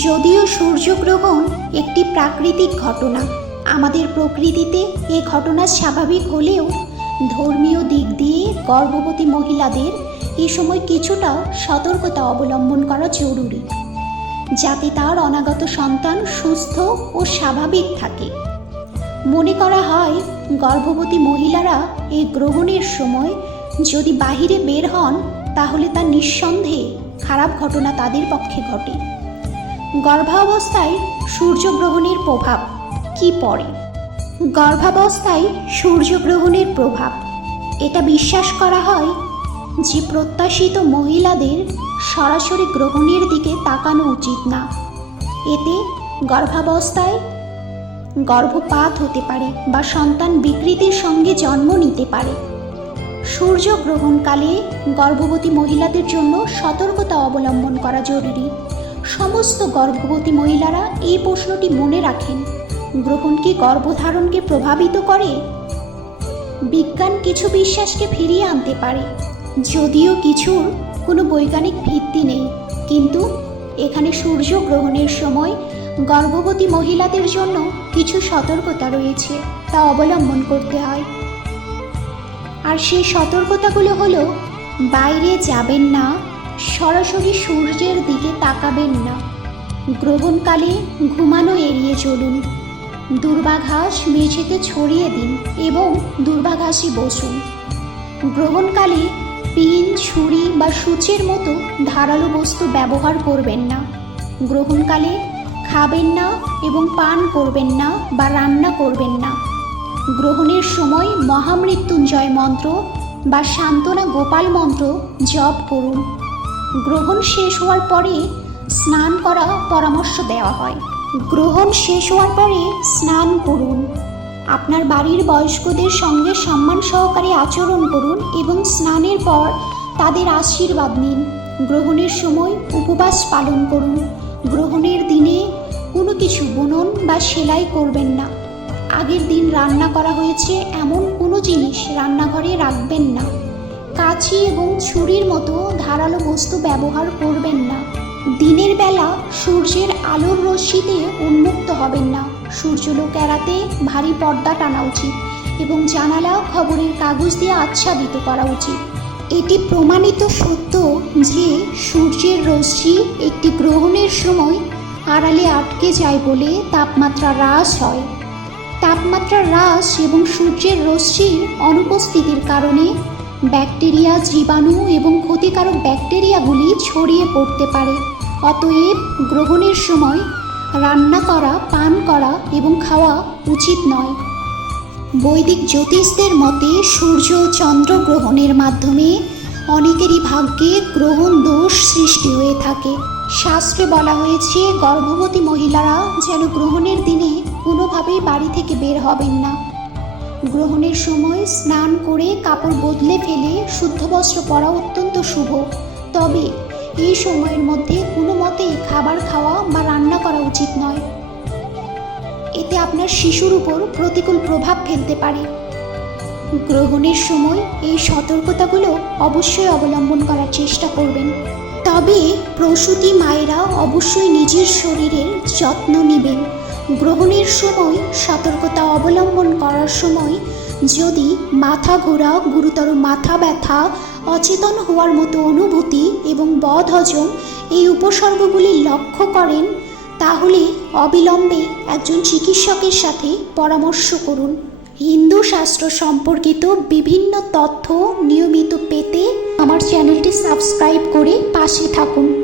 যদিও সূর্যগ্রহণ একটি প্রাকৃতিক ঘটনা, আমাদের প্রকৃতিতে এ ঘটনা স্বাভাবিক হলেও ধর্মীয় দিক দিয়ে গর্ভবতী মহিলাদের এ সময় কিছুটা সতর্কতা অবলম্বন করা জরুরি, যাতে তার অনাগত সন্তান সুস্থ ও স্বাভাবিক থাকে। মনে করা হয়, গর্ভবতী মহিলারা এই গ্রহণের সময় যদি বাহিরে বের হন, তাহলে তা নিঃসন্দেহে খারাপ ঘটনা তাদের পক্ষে ঘটে। গর্ভাবস্থায় সূর্যগ্রহণের প্রভাব কি পড়ে? গর্ভাবস্থায় সূর্যগ্রহণের প্রভাব। এটা বিশ্বাস করা হয় যে প্রত্যাশিত মহিলাদের সরাসরি গ্রহণের দিকে তাকানো উচিত না। এতে গর্ভাবস্থায় গর্ভপাত হতে পারে বা সন্তান বিকৃতির সঙ্গে জন্ম নিতে পারে। সূর্যগ্রহণকালে গর্ভবতী মহিলাদের জন্য সতর্কতা অবলম্বন করা জরুরি। সমস্ত গর্ভবতী মহিলারা এই প্রশ্নটি মনে রাখেন। গ্রহণ কি গর্ভধারণকে প্রভাবিত করে? বিজ্ঞান কিছু বিশ্বাসকে ফিরিয়ে আনতে পারে। যদিও কিছুর কোনো বৈজ্ঞানিক ভিত্তি নেই। কিন্তু এখানে সূর্য গ্রহণের সময় গর্ভবতী মহিলাদের জন্য কিছু সতর্কতা রয়েছে, তা অবলম্বন করতে হয়। আর সেই সতর্কতাগুলো হলো, বাইরে যাবেন না সরাসরি সূর্যের দিকে তাকাবেন না। গ্রহণকালে ঘুমানো এড়িয়ে চলুন। দুর্বাঘাস মেঝেতে ছড়িয়ে দিন এবং দুর্বাঘাসে বসুন। গ্রহণকালে পিন, ছুরি বা সূচের মতো ধারালো বস্তু ব্যবহার করবেন না। গ্রহণকালে খাবেন না এবং পান করবেন না বা রান্না করবেন না। গ্রহণের সময় মহামৃত্যুঞ্জয় মন্ত্র বা সান্ত্বনা গোপাল মন্ত্র জপ করুন। গ্রহণ শেষ হওয়ার পরে স্নান করা পরামর্শ দেওয়া হয়। গ্রহণ শেষ হওয়ার পরে স্নান করুন। আপনার বাড়ির বয়স্কদের সঙ্গে সম্মান সহকারে আচরণ করুন এবং স্নানের পর তাদের আশীর্বাদ নিন। গ্রহণের সময় উপবাস পালন করুন। গ্রহণের দিনে কোনো কিছু বুনন বা সেলাই করবেন না। আগের দিন রান্না করা হয়েছে এমন কোনো জিনিস রান্নাঘরে রাখবেন না। কাঁচি এবং ছুরির মতো ধারালো বস্তু ব্যবহার করবেন না। দিনের বেলা সূর্যের আলোর রশ্মিতে উন্মুক্ত হবেন না। সূর্যলোক এড়াতে ভারী পর্দা টানা উচিত এবং জানালা খবরের কাগজ দিয়ে আচ্ছাদিত করা উচিত। এটি প্রমাণিত সত্য যে সূর্যের রশ্মি একটি গ্রহণের সময় আড়ালে আটকে যায় বলে তাপমাত্রা হ্রাস হয়। তাপমাত্রা হ্রাস এবং সূর্যের রশ্মির অনুপস্থিতির কারণে ব্যাকটেরিয়া, জীবাণু এবং ক্ষতিকারক ব্যাকটেরিয়াগুলি ছড়িয়ে পড়তে পারে। অতএব গ্রহণের সময় রান্না করা, পান করা এবং খাওয়া উচিত নয়। বৈদিক জ্যোতিষদের মতে সূর্য চন্দ্র গ্রহণের মাধ্যমে অনেকেরই ভাগ্যে গ্রহণ দোষ সৃষ্টি হয়ে থাকে। শাস্ত্রে বলা হয়েছে, গর্ভবতী মহিলারা যেন গ্রহণের দিনে কোনোভাবেই বাড়ি থেকে বের হবেন না। গ্রহণের সময় স্নান করে কাপড় বদলে ফেলে শুদ্ধ বস্ত্র পরা অত্যন্ত শুভ। তবে এই সময়ের মধ্যে কোনো মতেই খাবার খাওয়া বা রান্না করা উচিত নয়। এতে আপনার শিশুর উপর প্রতিকূল প্রভাব ফেলতে পারে। গ্রহণের সময় এই সতর্কতাগুলো অবশ্যই অবলম্বন করার চেষ্টা করবেন। তবে প্রসূতি মায়েরা অবশ্যই নিজের শরীরের যত্ন নেবেন। গ্রহণের সময় সতর্কতা অবলম্বন করার সময় যদি মাথা ঘোরা, গুরুতর মাথা ব্যথা, অচেতন হওয়ার মতো অনুভূতি এবং বদ হজম এই উপসর্গগুলি লক্ষ্য করেন, তাহলে অবিলম্বে একজন চিকিৎসকের সাথে পরামর্শ করুন। হিন্দু শাস্ত্র সম্পর্কিত বিভিন্ন তথ্য নিয়মিত পেতে আমার চ্যানেলটি সাবস্ক্রাইব করে পাশে থাকুন।